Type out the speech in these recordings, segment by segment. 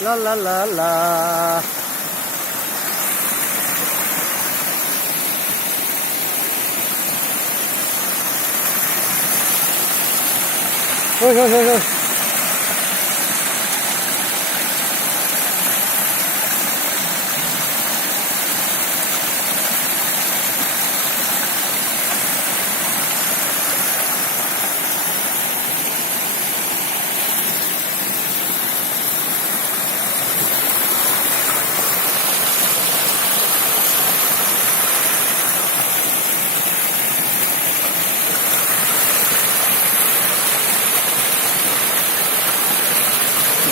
লা লা লা লা। ওই ওই ওই ওই।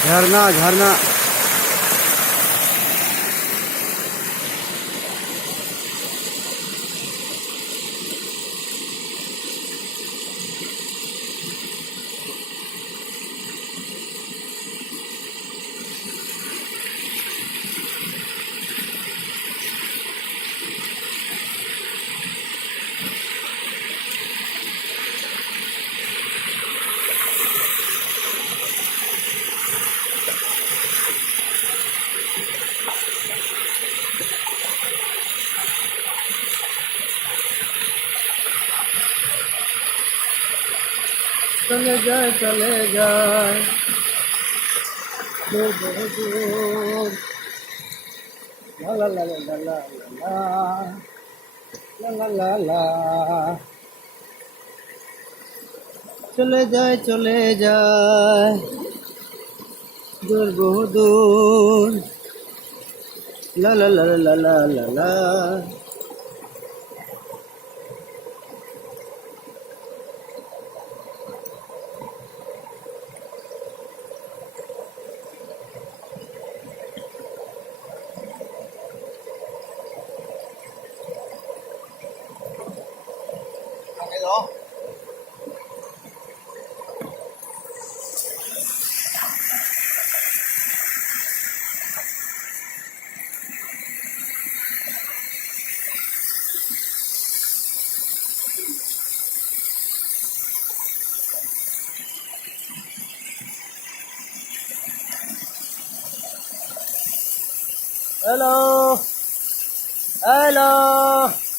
झरना झरना। चले जाए चले जाए दूर बहुत दूर। ला ला ला ला ला ला ला ला ला। चले जाए दूर बहुत दूर। ला ला ला ला ला ला ला। Hello, hello.